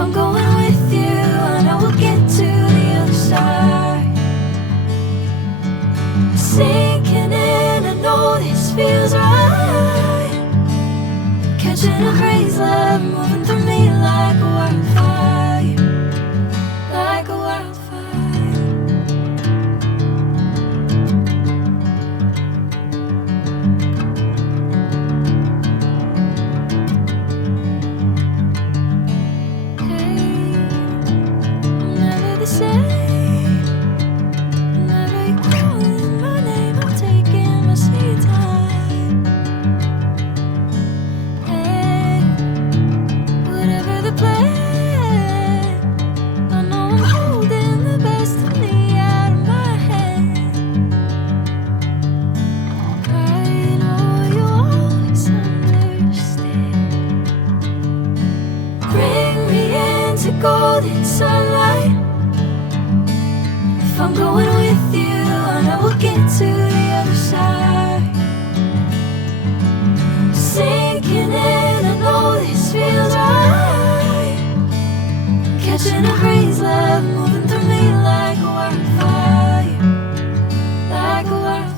I'm going with you, I know we'll get to the other side. Sinking in, I know this feels right. Catching a crazy love, moving through me like a wildfire, like a wildfire. Golden sunlight. If I'm going with you, I know we'll get to the other side. Sinking in, I know this feels right. Catching a crazy love, moving through me like a wildfire, like a wildfire.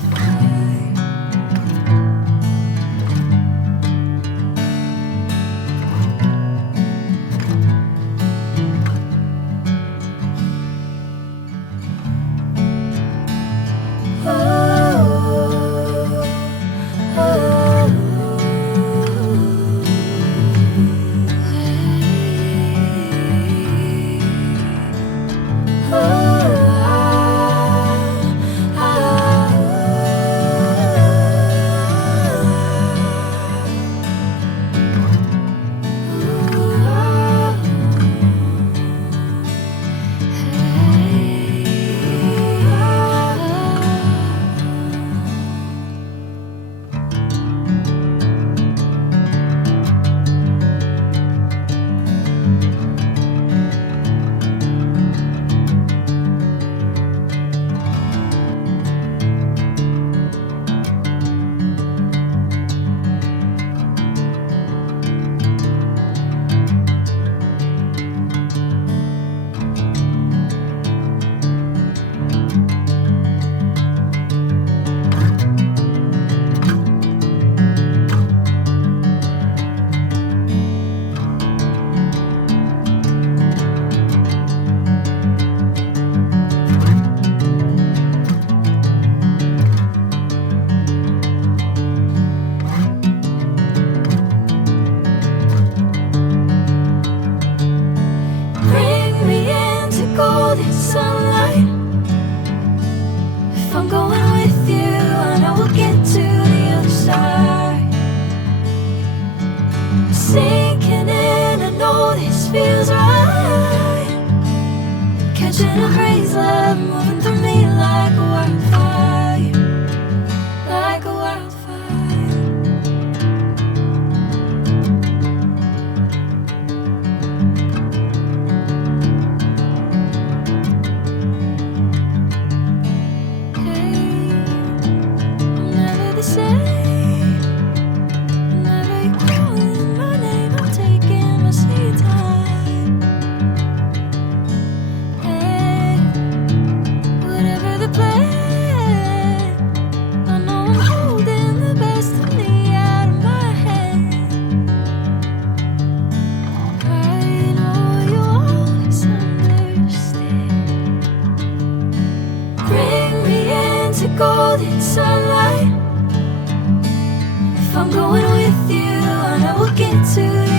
Sunlight. If I'm going with you, I know we'll get to the other side. Sinking in, I know this feels right. Catching a crazy love, moving through me like a wildfire, like a wildfire. Golden sunlight. If I'm going with you, I know we'll get to